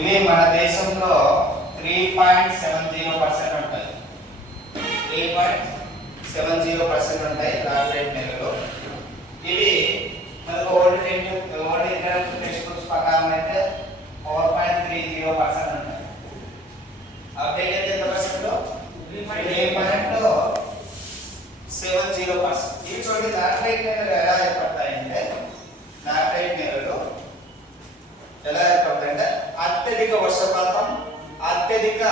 ఇవి మన దేశంలో 3.70% ఉంటాయి. 3.70% ఉంటాయి లాటరైట్ నేలలు. ఇవి మనకు ఓల్డ్ ఇంటర్నెట్ టెక్స్ట్ బుక్స్ ప్రకారం అయితే 4.30% ఉంటాయి. అప్డేట్ అయితే ఎంత పర్సెంట్? 3.70%. ఇవి చూడండి లాటరైట్ నేలలు ఎలా ఏర్పడతాయంటే ఎలా ఏర్పడతాయంటే అత్యధిక వర్షపాతం, అత్యధిక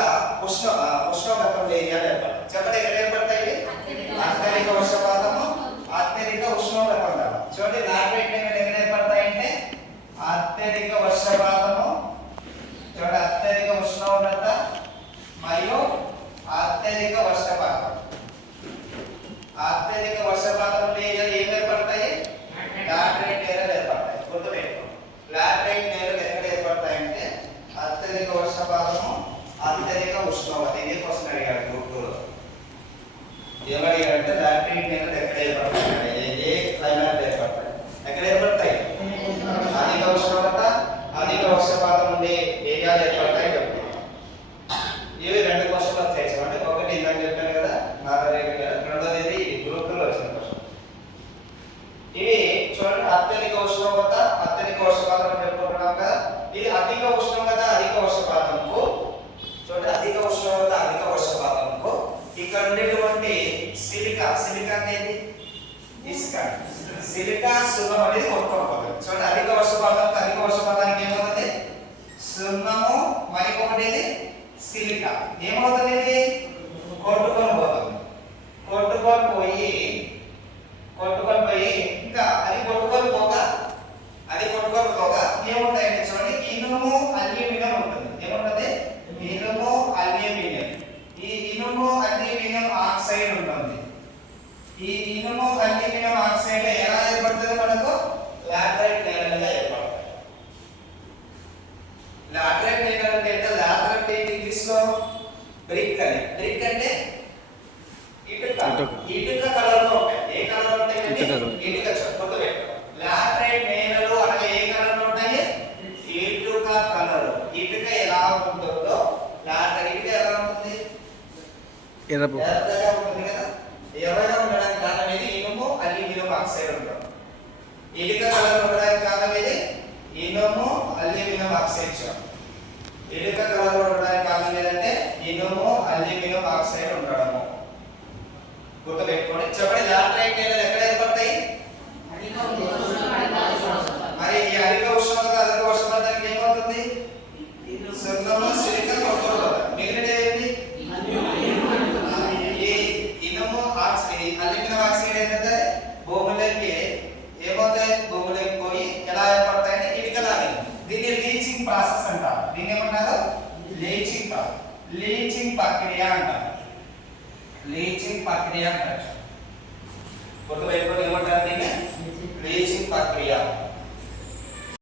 ఉష్ణోగ్రత ఉండే ఏరియాలు ఏర్పడతాయి. చెప్పండి ఎక్కడ ఏర్పడతాయి? అత్యధిక వర్షపాతము, అత్యధిక ఉష్ణోగ్రత ఉండాలి. చూడండి లాటరైట్ నేలలు ఎక్కడ ఏర్పడతాయంటే అత్యధిక వర్షపాతము, చూడండి అత్యధిక ఉష్ణోగ్రత మరియు అత్యధిక వర్షపాతం. అత్యధిక వర్షపాతం ఉండే ఏరియాలు ఏం ఏర్పడతాయి? లాటరైట్ నేలలు ఏర్పడతాయి. గుర్తుపెట్టుకో, లాటరైట్ నేలలు ఎక్కడ ఏర్పడతాయంటే అత్యధిక వర్షపాతము, అత్యధిక ఉష్ణోగ్రత. ఇదే క్వశ్చన్ అడిగాడు గ్రూప్ 2లో. ఏమడిగాడంటే లాటరైట్ నేలలు ఎక్కడ ఏర్పడతాయి, ఏ క్లైమేట్ ఏర్పడతాయి, ఎక్కడ ఏర్పడతాయి? అధిక ఉష్ణోగ్రత, అధిక వర్షపాతం ఉండే ఏరియాలు ఏర్పడతాయి చెప్తాయి. ఇవి రెండు క్వశ్చన్లు వచ్చాయి. అంటే ఒకటి ఇందాక చెప్పాను కదా లాటరైట్ నేల, రెండోది గ్రూప్ 2లో వచ్చిన క్వశ్చన్. ఇవి చూడండి అత్యధిక ఉష్ణోగ్రత, అత్యధిక వర్షపాతం చెప్పుకుంటున్నాం కదా. ఇది అధిక ఉష్ణోగ్రత, అధిక వర్షపాతంకు, చూడండి అధిక ఉష్ణోగ్రత, అధిక వర్షపాతంకు ఇక్కడ ఉండేటువంటి సిలికా అనేది ఇసుక, సిలికా సున్నం అనేది కొట్టుకోకపోతుంది. చూడండి అధిక వర్షపాతంకు, అధిక వర్షపాతానికి ఏమవుతుంది? సున్నము మరియు ఒకటి సిలికా ఏమవుతుంది? ఇది కొట్టుకొని పోతుంది. కొట్టుకొని పోయి ఇంకా అది కొట్టుకొని పోగా ఏముంటాయంటే చూడండి ఇనుము అల్యూమినియం ఉంటుంది. ఏముంటుంది? ఇనుము అల్యూమినియం. ఈ ఇనుము అల్యూమినియం ఆక్సైడ్ ఉంటుంది. ఈ ఇనుము అల్యూమినియం ఆక్సైడ్ ఎలా ఏర్పడుతుంది? మనకు లాటరైట్ నేలలుగా ఏర్పడతాయి. లాటరైట్ నేలలు అంటే లాటరైట్ ఇంగ్లీష్ లో బ్రిక్ అని. బ్రిక్ అంటే ఇటుక కలర్ లో ఉంటాయి. ఏ కలర్ లో ఉంటాయి? ఇటుక. గుర్తుపెట్టుకో, లాటరైట్ నేలలు అనగా ఏ కలర్ లో ఉంటాయి? ఇటుక కలర్. ఇటుక ఎలా ఉంటుందో లాటరైట్ ఎలా ఉంటుంది? ఎర్రగా ఉంటుంది కదా. ఎర్రగా ఉండడానికి కారణం ఏది? ఇనుము అల్యూమినియం ఆక్సైడ్ ఉంటుంది. ఇటుక కలర్ ఉండడానికి కారణం ఏది? ఇనుము అల్యూమినియం ఆక్సైడ్. ఇటుక కలర్ ఉండడానికి కారణం ఏంటంటే ఇనుము అల్యూమినియం ఆక్సైడ్ ఉండడము. గుర్తుపెట్టుకోండి. చెప్పండి లాటరైట్ నేలలు ఎక్కడ ఏర్పడతాయి? మరి ఈ అధిక ఉష్ణోగ్రత, అధిక వర్షపాతానికి ఏమవుతుంది? సున్నము, సిలికా కొట్టుకోవాలి. మిగిలినది ఈ ఇనుము ఆక్సైడ్, అల్యూమినియం ఆక్సైడ్ ఏంటంటే భూమిలోకి ఏమవుతాయి? భూమిలోకి పోయి ఎలా ఏర్పడతాయంటే ఇటుకలాగా. దీన్ని లీచింగ్ ప్రాసెస్ అంటారు. దీన్ని ఏమంటారు? లీచింగ్ ప్రక్రియ అంటారు. లీచింగ్ ప్రక్రియ అంటారు. గుర్తుపెట్టుకోండి, ఏమంటారు దీన్ని? లీచింగ్ ప్రక్రియ.